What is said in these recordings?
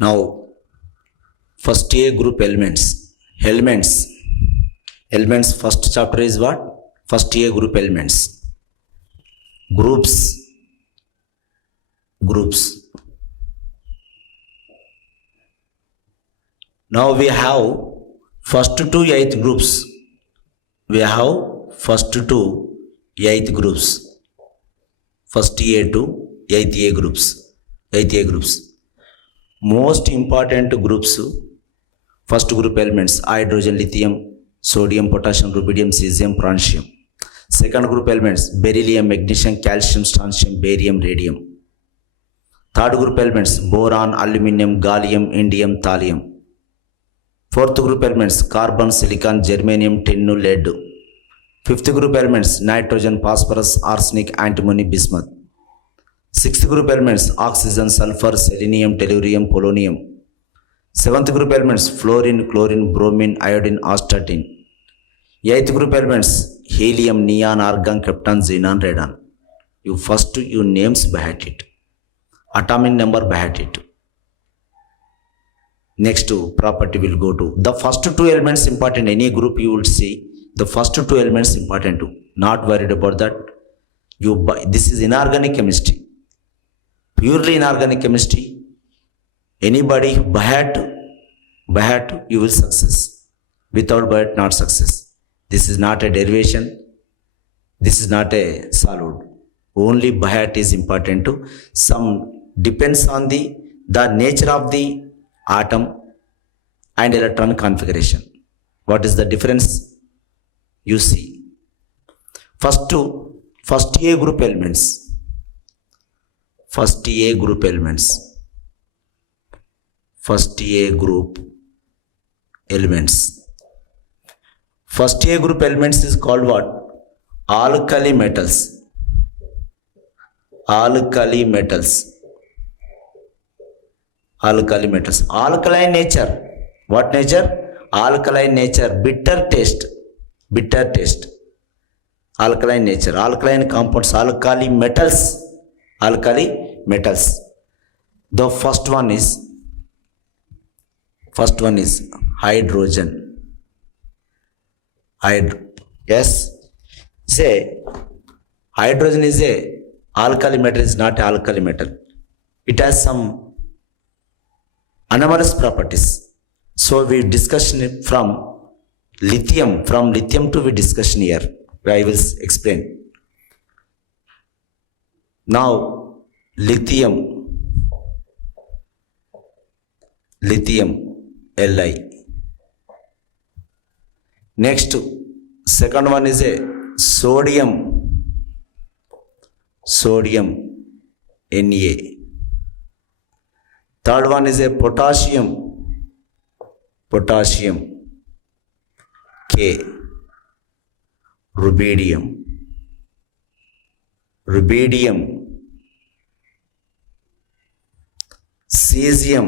Now, first A group elements. Elements, first chapter is what? First A group elements. Groups. Now we have first to eighth groups. First A to eighth A groups. Most important groups. First group elements: hydrogen, lithium, sodium, potassium, rubidium, cesium, francium. Second group elements: beryllium, magnesium, calcium, strontium, barium, radium. Third group elements: boron, aluminum, gallium, indium, thallium. Fourth group elements: carbon, silicon, germanium, tin, lead. Fifth group elements: nitrogen, phosphorus, arsenic, antimony, bismuth. Sixth group elements: oxygen, sulfur, selenium, tellurium, polonium. Seventh group elements: fluorine, chlorine, bromine, iodine, astatine. Eighth group elements: helium, neon, argon, krypton, xenon, radon. You names by heart it. Atomic number by heart it. Next property will go to the first two elements important. Any group you will see the first two elements important too. Not worried about that. This is inorganic chemistry, purely inorganic chemistry. Anybody by heart you will success. Without by heart not success. This is not a derivation. This is not a solid. Only by heart is important too. Some depends on the nature of the atom and electron configuration. What is the difference? You see. First A group elements. First A group elements is called what? Alkali metals. Alkaline nature. What nature? Alkaline nature. Bitter taste. Alkaline nature. Alkaline compounds. Alkali metals. The first one is hydrogen. Yes. Say hydrogen is a alkali metal, is not alkali metal. It has some anomalous properties. So we discussion it from lithium. From lithium to we discussion here. I will explain. Now lithium Li. Next, second one is a sodium Na. Third one is a potassium K. Rubidium cesium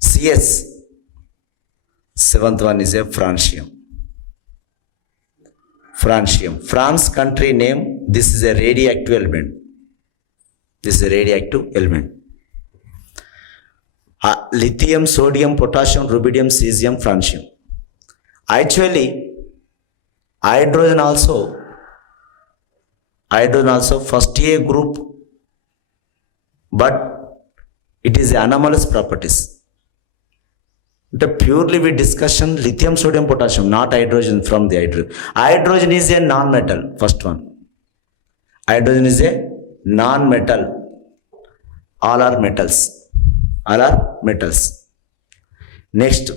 Cs. Seventh one is a francium. France country name. This is a radioactive element. Lithium, sodium, potassium, rubidium, cesium, francium. Actually, hydrogen also first A group, but it is anomalous properties. The purely we discussion lithium, sodium, potassium, not hydrogen. From the hydrogen is a non-metal. First one, hydrogen is a non-metal. All are metals. Next,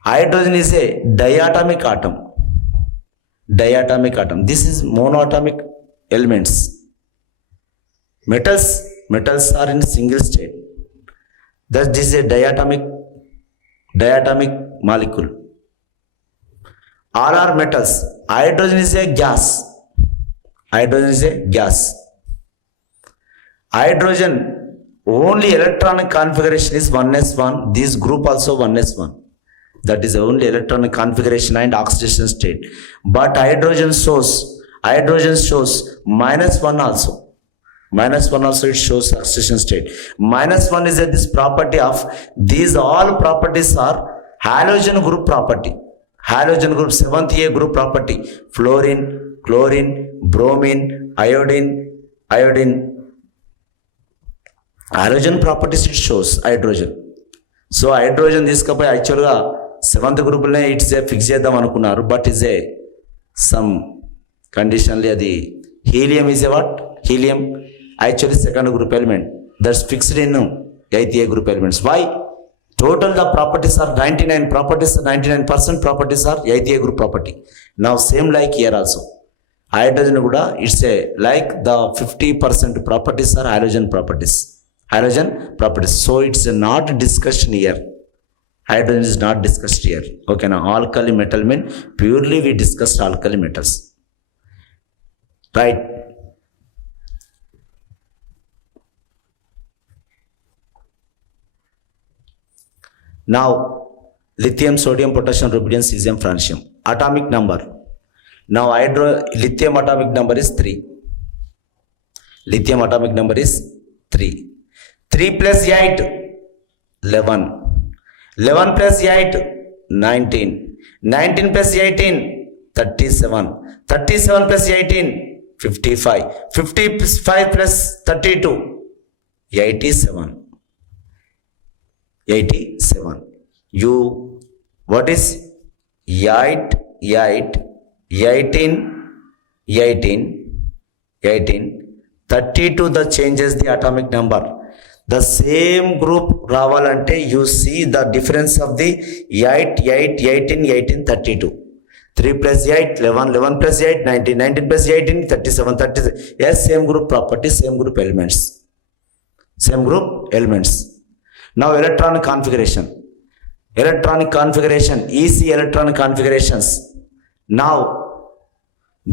hydrogen is a diatomic atom. This is monoatomic elements. Metals are in single state. Thus this is a diatomic molecule. All are metals. Hydrogen is a gas. Hydrogen only electronic configuration is 1s1. This group also 1s1. That is only electronic configuration and oxidation state. But hydrogen shows Hydrogen shows -1 also. -1 also it shows oxidation state. -1 is this property of these all properties are halogen group property. Halogen group 7th A group property. Fluorine, chlorine, bromine, iodine. Halogen properties it shows hydrogen. So hydrogen తీసుకపోయి యాక్చువల్గా 7th గ్రూప్లోనే it's a fix చేద్దాం అనుకున్నారు, but is a some కండిషన్లీ అది helium is a what helium actually 2nd group element that's fixed in 8th A group elements. Why? Total the properties are 99 properties, 99% properties are 8th A group property. Now same like here also. Hydrogen kuda it's a like the 50% properties are halogen properties. So it's not discussed here. Hydrogen is not discussed here. Okay, now alkali metal mean purely we discussed alkali metals. Right. Now lithium, sodium, potassium, rubidium, cesium, francium. Atomic number. Now lithium atomic number is 3. Lithium atomic number is 3. 3 plus 8, 11. 11 plus 8, 19. 19 plus 18, 37. 37 plus 18, 55. 55 plus 32, 87. 87. You, what is 8, 8, 18, 18, 18. 32 the changes the atomic number. The same group రావాలంటే you see the difference of the 8, 8, 18, 18, 32. 3 plus 8, 11, 11 plus 8, 19, 19 plus 18, 37, 36. Yes, same group property, same group elements. Same group elements. Now electronic configuration. Electronic configuration, EC electronic configurations. Now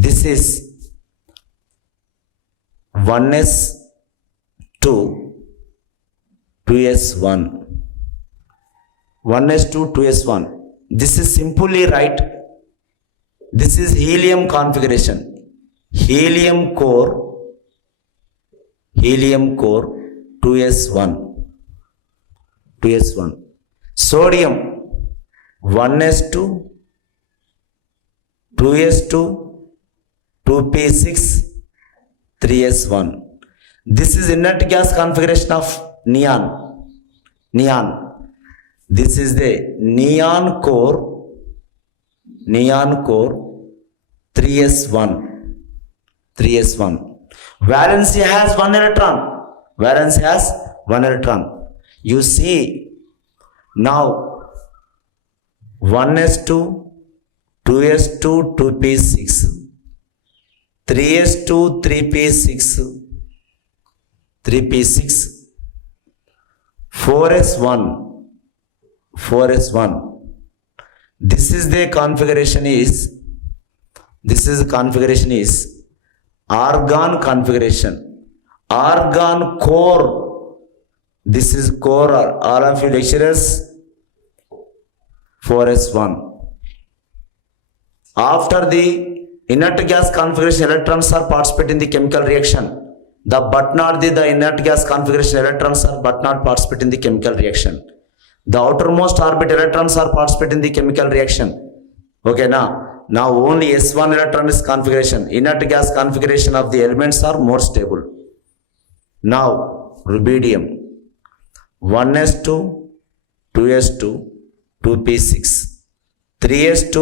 this is 1s2, 2s1. 1s2, 2s1. This is simply right. This is helium configuration. Helium core 2s1. 2s1. Sodium 1s2, 2s2, 2p6, 3s1. This is inert gas configuration of neon. This is the neon core 3s1. Valency has 1 electron. You see now 1s2, 2s2, 2p6, 3s2, 3p6, 4s1. This is the configuration is argon configuration. Argon core. This is core, all of you lecturers, 4s1. After the inert gas configuration, electrons are participate in the chemical reaction. But not the inert gas configuration, electrons are but not participate in the chemical reaction. The outermost orbit electrons are participate in the chemical reaction. Okay, now only s1 electron is configuration. Inert gas configuration of the elements are more stable. Now rubidium 1s2, 2s2, 2p6, 3s2,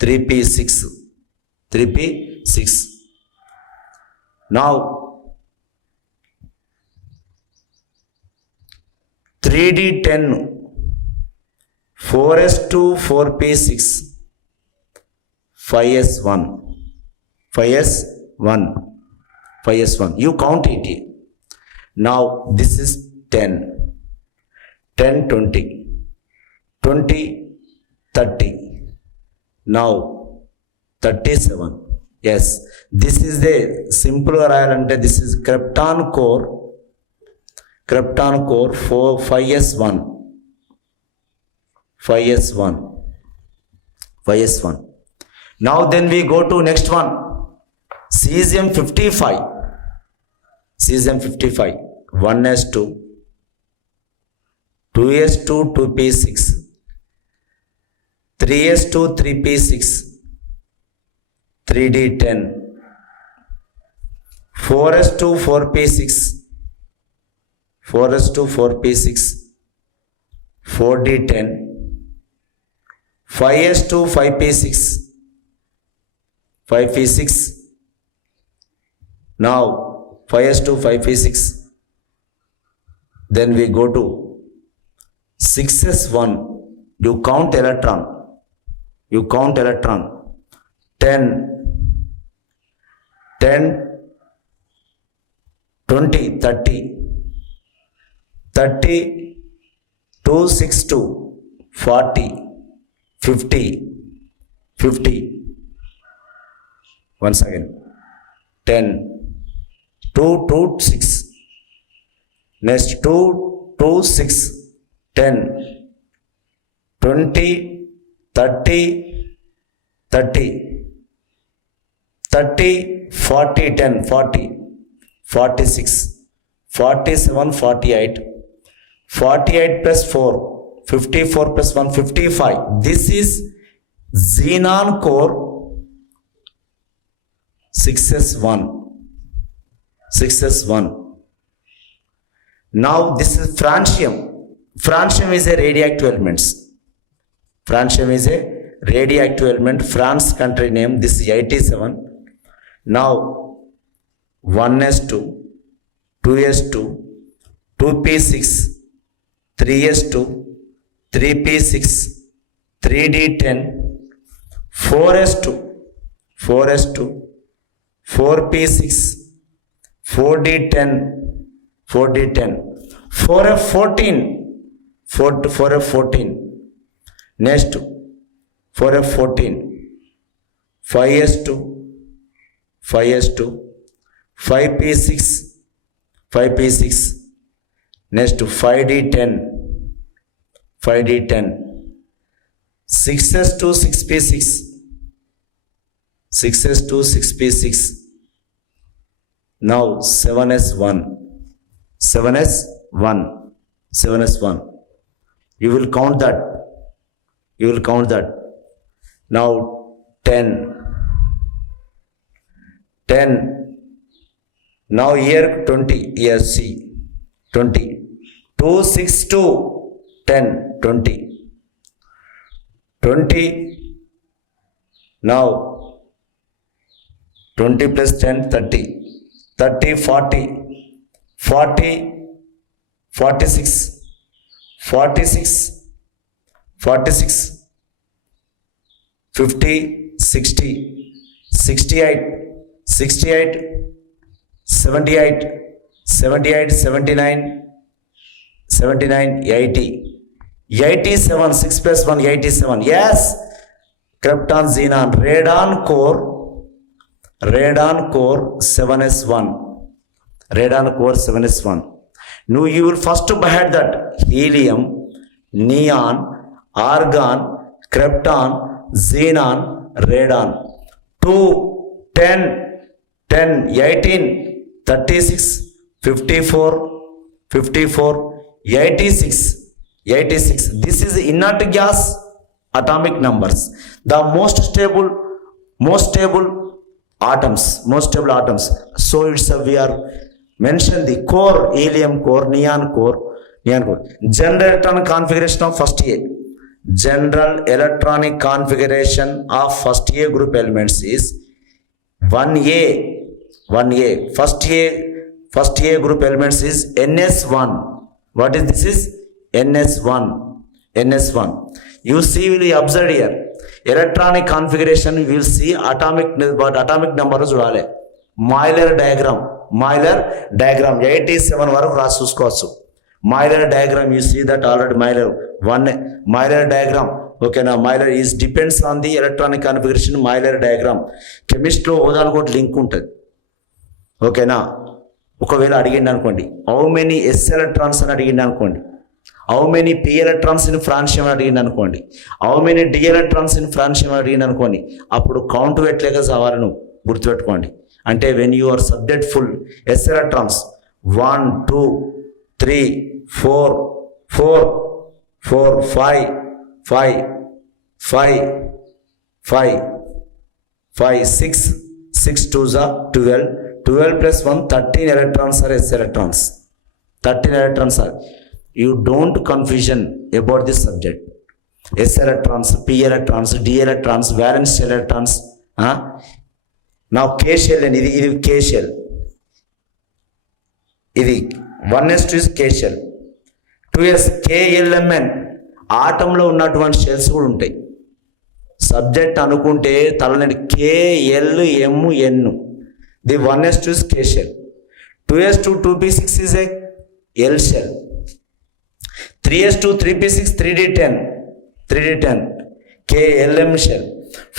3p6. Now 3d10, 4s2, 4p6, 5s1. You count it. Now this is 10, 20, 30. Now 37. Yes, this is the simple and this is krypton core 5s1. Now then we go to next one. cesium 55, 1s2, 2s2, 2p6, 3s2, 3p6, 3d10, 4s2, 4p6, 4s2, 4p6, 4d10, 5s2, 5p6, 5p6. Now 5s2, 5p6. Then we go to 6s1. You count electron. 10, 20, 30, 2, 6, 2, 40, 50. Once again, 10, 2, 2, 6. Next 2, 2, 6, 10, 20, 30, 40, 10, 40, 46, 47, 48, 48 plus 4, 54 plus 1, 55. This is xenon core 6s1. Now this is francium. Francium is a radioactive element. France country name. This is 87. Now 1s2, 2s2, 2p6, 3s2, 3p6, 3d10, 4s2, 4p6, 4d10, 4f14, 4f14. Next 4f14, 5s2, 5p6. Next 5d10, 6s2, 6p6. Now 7s1. You will count that. Now 10. Now here 20. Here C 20. 2, 6, 2, 10, 20. Now 20 plus 10, 30. 30, 40, 46, 50, 60, 68, 78, 79, 80. 87, 6 plus 1, 87. Yes, krypton, xenon, radon core 7s1. Now you will first behead that helium, neon, argon, krypton, xenon, radon. 2, 10, 18, 36, 54, 86. This is inert gas atomic numbers. The most stable atoms. So it's we are mentioned the core, helium core, neon core. General electronic configuration of first A. General electronic configuration of first A group elements is 1A. First A group elements is NS1. What is this? Is NS1. You see, will be observed here. Electronic configuration, we will see atomic number చూడాలి. Miller diagram 87 వరకు రాసి చూసుకోవచ్చు. Miller diagram, you see that already. Miller diagram, okay. Now Miller is depends on the electronic configuration. Miller diagram chemist లో ఓదానికి ఒక link ఉంటుంది, ఓకేనా. ఒకవేళ అడిగింది అనుకోండి, హౌ మెనీ ఎస్ ఎలక్ట్రాన్స్ అని అడిగింది అనుకోండి, how many p electrons in francium అని అడిగింది అనుకోండి, how many d electrons in francium అని అడిగింది అనుకోండి, అప్పుడు కౌంట్ పెట్టలేక చదవాలి. నువ్వు గుర్తుపెట్టుకోండి. అంటే when you are subject full s electrons 1 2 3 4 4 4 5 5 5 5 5 6 6 2s are 12 12 plus 1 13 electrons are s electrons 13 electrons are. You don't confusion about this subject. S electrons, p electrons, d electrons, valence electrons. Now k shell and ఇది k shell, ఇది 1s2 is k shell, 2s klmn ఆటంలో ఉన్నటువంటి shells కూడా ఉంటాయి. Subject అనుకుంటే తలనడి KLMN, the 1s2 is k shell, 2s2 2p6 is a L shell, 3s2 3p6 3d10 3d10 KLM shell,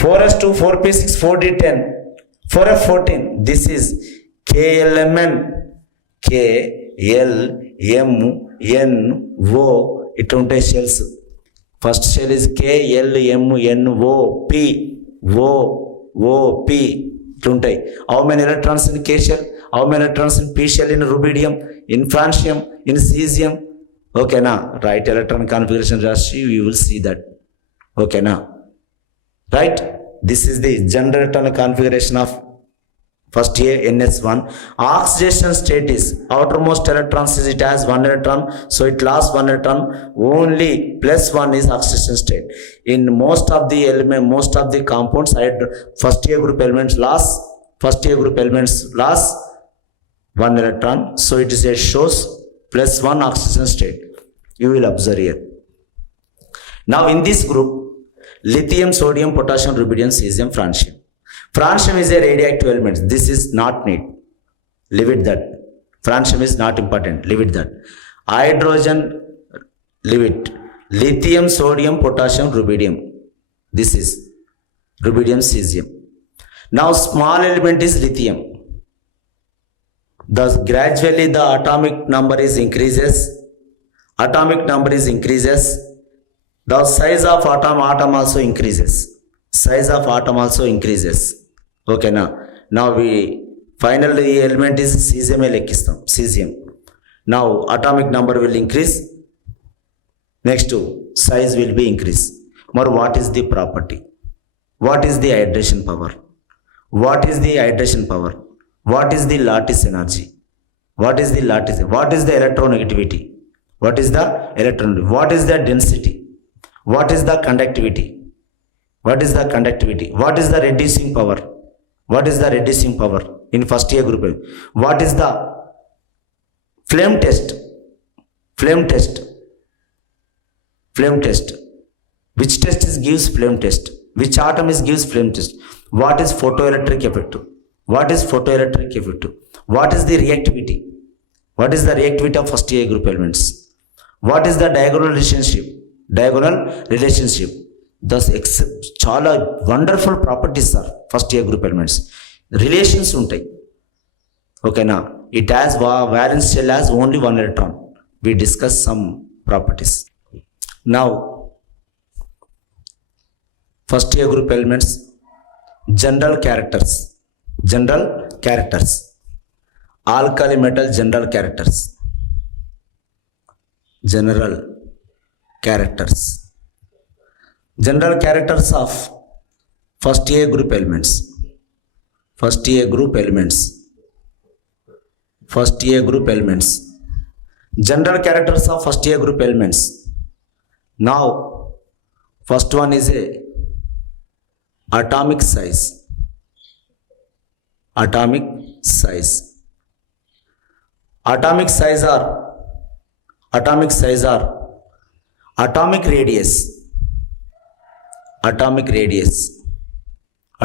4s2 4p6 4d10 4f14, this is KLMN KLMNO ఇట్లా ఉంటాయి shells. First shell is KLMNOP OP ఇట్లా ఉంటాయి. How many electrons in K shell, how many electrons in P shell, in rubidium, in francium, in caesium. ఓకేనా? Right electron configuration రాసి you will see that. ఓకేనా? Right, this is the general electron configuration of first A NS1. Oxidation state is outermost electrons is it has 1 electron, so it lost 1 electron. Only plus 1 is oxidation state. In most of the element, most of the compounds, first A group elements lost 1 electron, so it is a shows plus 1 oxidation state. You will observe here. Now in this group, lithium, sodium, potassium, rubidium, cesium, francium. Francium is a radioactive element. This is not need. Leave it that. Francium is not important. Leave it that. Hydrogen, leave it. Lithium, sodium, potassium, rubidium. This is rubidium, cesium. Now small element is lithium. Thus gradually the atomic number is increases. Atomic number is increases. The size of atom also increases. Size of atom also increases. Okay, now we finally element is cesium lekistam, cesium. Now atomic number will increase, next to size will be increase. More what is the property? What is the hydration power? What is the hydration power? What is the lattice energy? What is the lattice? What is the electronegativity? What is the electron? What is the density? What is the conductivity? What is the conductivity? What is the reducing power? What is the reducing power in first year group? What is the flame test? Flame test. Flame test. Which test is gives flame test? Which atom is gives flame test? What is photoelectric effect? What is photoelectric effect? What is the reactivity? What is the reactivity of first year group elements? What is the diagonal relationship? Diagonal relationship. Thus చాలా wonderful properties are first year group elements. Relations ఉంటాయి. ఓకేనా? It has valence shell has only 1 electron. We discuss some properties. Now first year group elements, general characters. General characters. Alkali metal general characters. General characters. General characters of first A group elements. First A group elements. First A group elements. General characters of first A group elements. Now, first one is a atomic size. Atomic size. Atomic size are atomic radius. Atomic radius.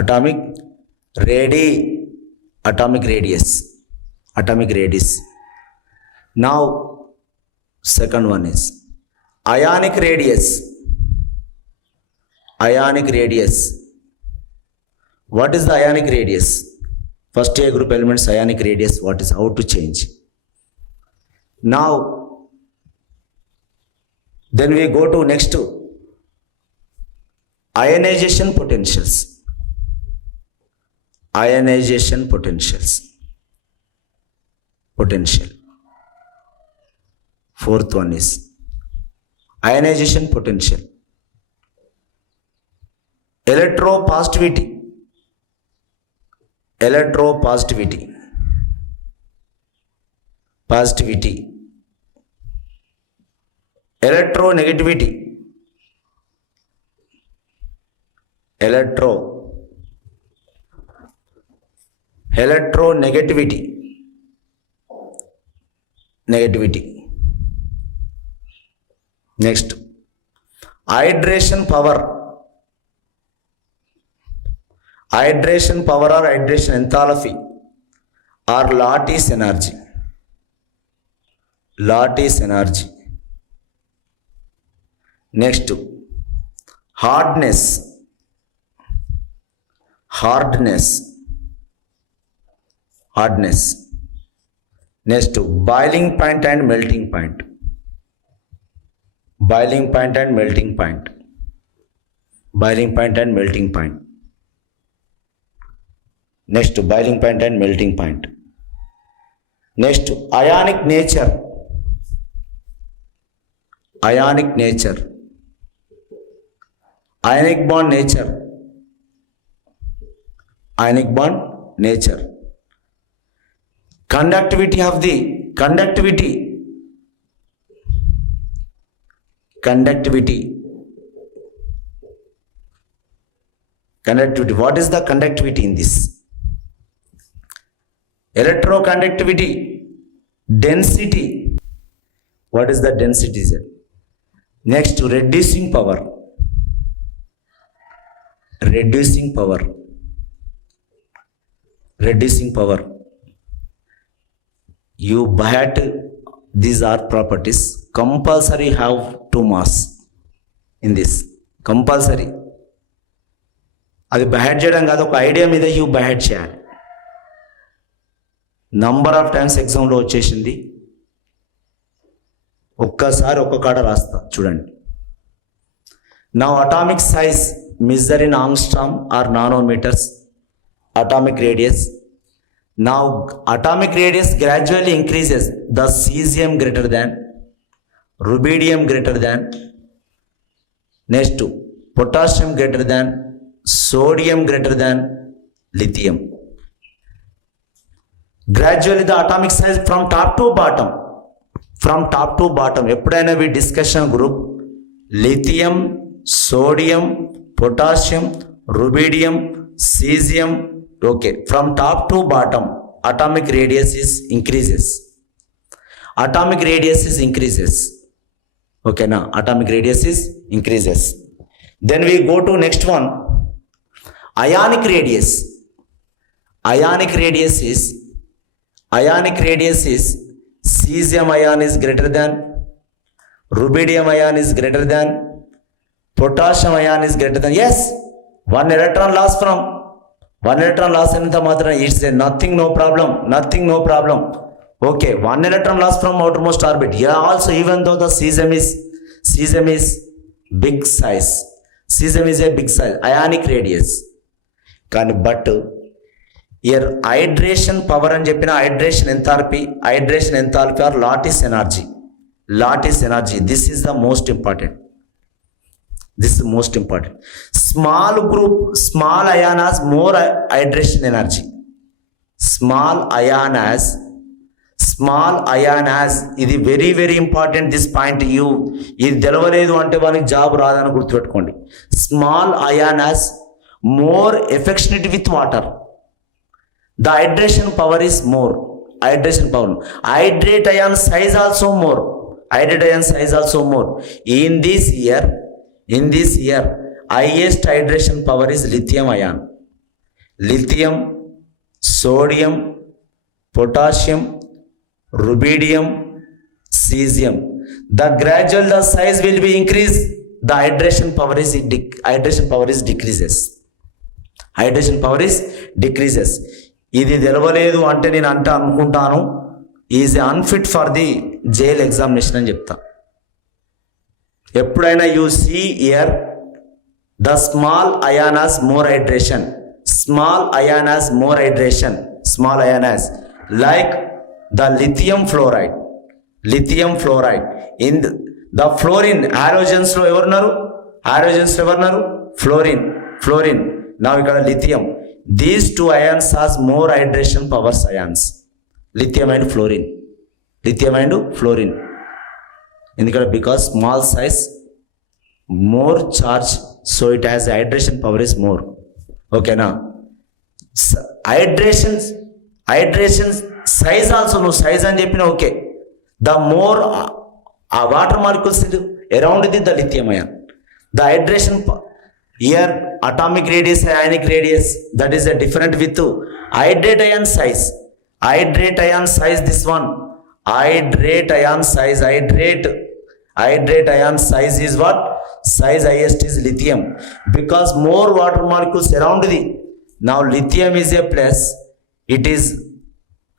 Atomic radius. Atomic radius. Now, second one is ionic radius. Ionic radius. What is the ionic radius? First A group elements ionic radius. What is how to change? Now, then we go to next to ionization potentials. ionization potential. Fourth one is ionization potential. Electropositivity. Positivity. Electronegativity. Electronegativity. Next, hydration power or hydration enthalpy or lattice energy. Next, hardness. Next, boiling point and melting point. Next, boiling point and melting point. Next, ionic nature. Ionic bond nature. Conductivity. What is the conductivity in this? Electroconductivity. Density. What is the density, sir? Next, reducing power. You BHAT, these are properties. Compulsory have 2 marks in this. Compulsory. అది BHAT చేయడం కాదు, ఒక idea మీద you BHAT చేయాలి. Number of times ఎగ్జామ్లో వచ్చేసింది. ఒక్కసారి ఒక్క కాడ రాస్తా చూడండి. Now atomic size measure in angstrom or nanometers. Atomic radius. Now atomic radius gradually increases. The cesium greater than, rubidium greater than, next potassium greater than, sodium greater than, lithium. Gradually the atomic size from top to bottom. ఎప్పుడైనా we discussion group lithium, sodium, potassium, rubidium, cesium, okay, from top to bottom atomic radius increases. Okay, now atomic radius increases. Then we go to next one, ionic radius. Ionic radius is cesium ion is greater than, rubidium ion is greater than, potassium ion is greater than. Yes, one electron loss enta matram it's a nothing, no problem. Okay, one electron loss from outermost orbit. Yeah, also even though the cesium is big size, ionic radius. కానీ but ఇయర్ hydration power అని చెప్పిన hydration enthalpy or lattice energy. This is the most important. Small group, small ion has more hydration energy. Small ion has ఇది very very important this point. ఇది తెలవలేదు అంటే వాళ్ళకి job రాదని గుర్తుపెట్టుకోండి. Small ion has more affectionate with water. The hydration power is more. Hydrate ion size also more. In this year highest hydration power is lithium ion. Lithium, sodium, potassium, rubidium, cesium. The gradual the size will be increased. The hydration power is decreases. ఇది తెలవలేదు అంటే నేను అనుకుంటాను is unfit for the jail examination అని చెప్తా. ఎప్పుడైనా you see here the small ion has more hydration. small ion has more hydration. Small ion has, like the lithium fluoride. Lithium fluoride. In the fluorine, halogens లో ఎవరున్నారు? Halogens లో ఎవరున్నారు? Fluorine. Now ఇక్కడ lithium. These two ions has more hydration powers ions. Lithium and fluorine. ఎందుకంటే because small size, more charge, so it has hydration power is more. ఓకేనా? Hydration size also, నువ్వు size అని చెప్పిన okay. The more uh water molecules around the the lithium ion. The hydration here atomic radius, ionic radius, that is different with hydrate ion size. This one hydrate ion size is what? Size highest is lithium, because more water molecules around the. Now lithium is a plus, it is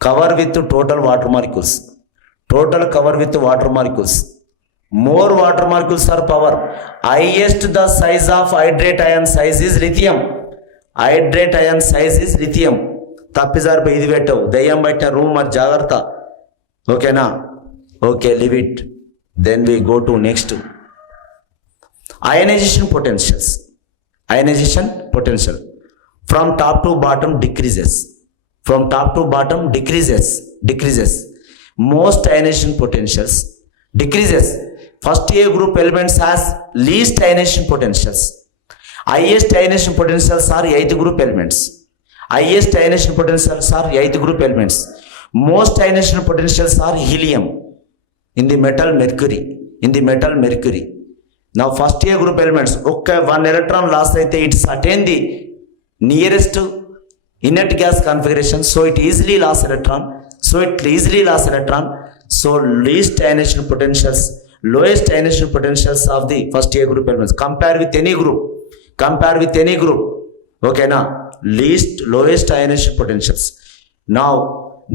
cover with total water molecules. More water molecules are power. Highest the size of hydrate ion size is lithium. తప్పిసారిపోయి ఇది పెట్టవు, దయ్యం బట్ట రూమ్ మరి జాగ్రత్త. ఓకేనా? Okay, leave it. Then we go to next. Ionization potential from top to bottom decreases. Most ionization potentials decreases. First A group elements has least ionization potentials. Highest ionization potentials are 8th group elements. Most ionization potentials are helium in the metal mercury. Now first A group elements, okay, one electron loss అయితే it's attain the nearest inert gas configuration, so it easily loss electron. So least ionization potentials, lowest ionization potentials of the first A group elements. Compare with any group. Okay na? Lowest ionization potentials. Now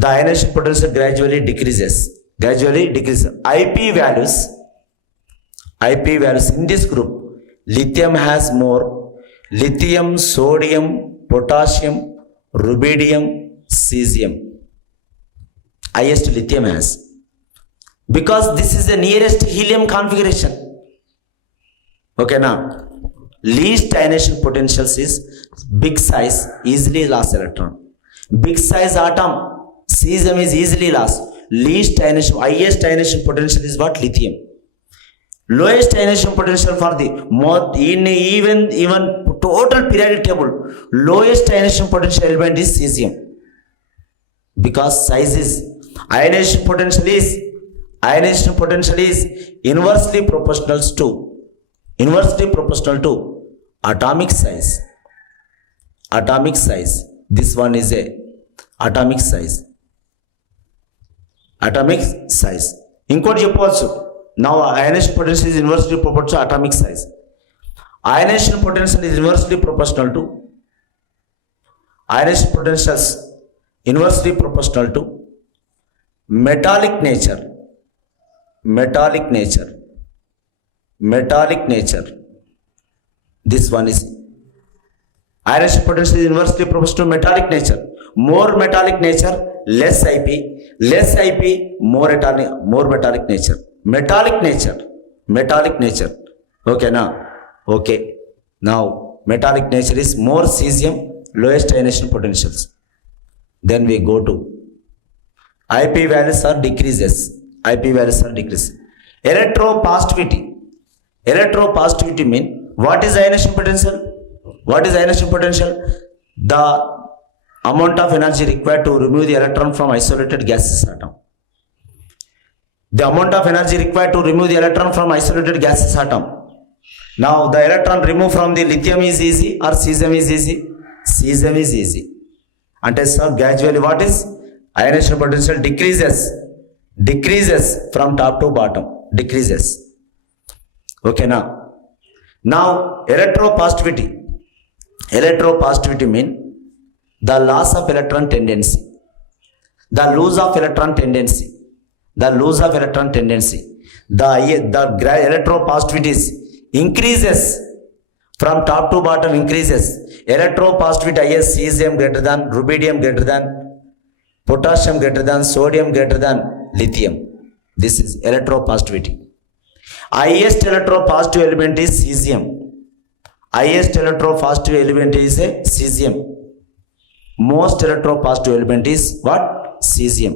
the ionization potential gradually decreases. IP values in this group, lithium has more. Lithium, sodium, potassium, rubidium, cesium. Highest lithium has, because this is the nearest helium configuration. Okay na? Least ionization potentials is big size, easily lost electron. Big size atom, cesium is easily lost. Highest ionization potential is what? Lithium. Lowest ionization potential for the even total periodic table, lowest ionization potential element is cesium, because size is ionization potential is inversely proportional to atomic size. This one is a atomic size. ఇంకోటి చెప్పవచ్చు. Now ionization potential is inversely proportional to atomic size. Ionization potential is inversely proportional to metallic nature. This one is ionization potential is inversely proportional to metallic nature. More metallic nature, less IP, more metallic nature. Metallic nature. Okay na? Okay. Now metallic nature is more cesium, lowest ionization potentials. Then we go to IP values are decreases. Electropositivity mean what is ionization potential? The amount of energy required to remove the electron from isolated gaseous atom. The amount of energy required to remove the electron from isolated gaseous atom. Now the electron removed from the lithium is easy or cesium is easy? Cesium is easy. And so gradually what is? Ionization potential decreases from top to bottom. Okay na? Now electropositivity mean the loss of electron tendency. The lose of electron tendency. The electropositivity increases From top to bottom increases. Electropositivity highest, cesium greater than, rubidium greater than, potassium greater than, sodium greater than lithium. This is electropositivity. Highest electropositive element is cesium. Highest electropositive element is a cesium. Most electropositive element is what? Cesium.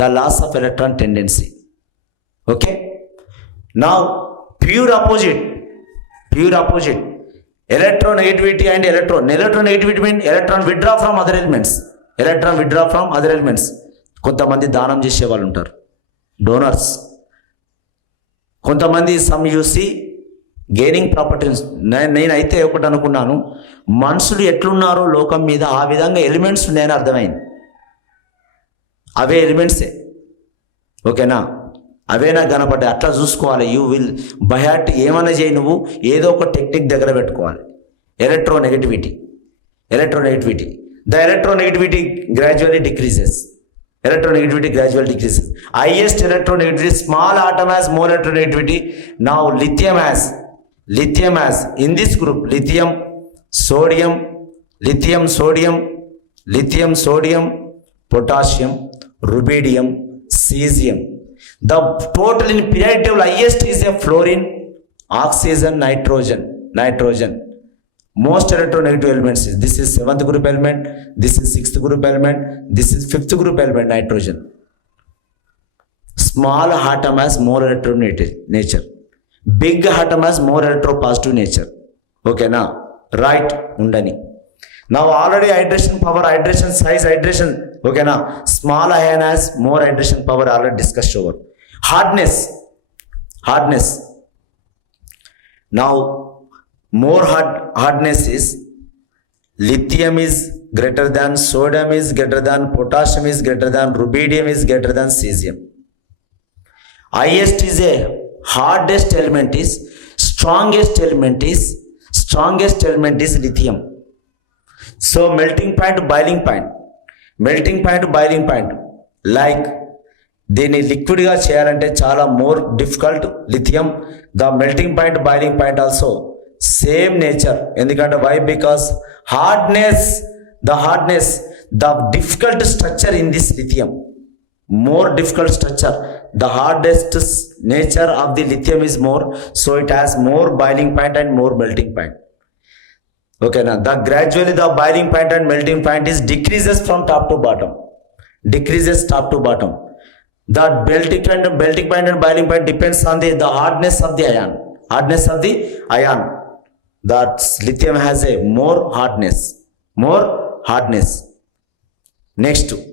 The loss of electron tendency. Okay. Now pure opposite. Electronegativity and electronegativity means electron withdraw from other elements. కొంతమంది దానం చేసే వాళ్ళు ఉంటారు, donors. కొంతమంది some you see gaining properties. నేనైతే ఒకటి అనుకున్నాను, మనుషులు ఎట్లున్నారో లోకం మీద ఆ విధంగా ఎలిమెంట్స్ ఉన్నాయని అర్థమైంది. అవే ఎలిమెంట్సే, ఓకేనా? అవే నాకు కనపడ్డాయి. అట్లా చూసుకోవాలి. యూ విల్ బయాట్ ఏమైనా చేయి, నువ్వు ఏదో ఒక టెక్నిక్ దగ్గర పెట్టుకోవాలి. Electronegativity. The electronegativity gradually decreases. Highest electronegativity, small atom has more electronegativity. Now lithium has in this group lithium, sodium, potassium, rubidium, cesium. The total in periodic table highest is a fluorine, oxygen, nitrogen. Most electronegative elements is, this is 7th group element, this is 6th group element, this is 5th group element, nitrogen. Small atom has more electronegative nature, big atom has more electropositive nature. Okay na? Right undani. Now already hydration power, hydration size, hydration, okay na? Small ion has more hydration power, already discussed over. Hardness. Now more hardness is lithium is greater than, sodium is greater than, potassium is greater than, rubidium is greater than cesium. Highest is a hardest element is, strongest element is lithium. So melting point to boiling point, like దీన్ని లిక్విడ్గా చేయాలంటే చాలా more difficult lithium. The melting point boiling point also same nature. ఎందుకంటే why? Because the difficult structure in this lithium, more difficult structure, the hardest nature of the lithium is more, so it has more boiling point and more melting point. Okay, now gradually the boiling point and melting point is decreases from top to bottom. The melting point and boiling point depends on the hardness of the ion. That lithium has a more hardness. Next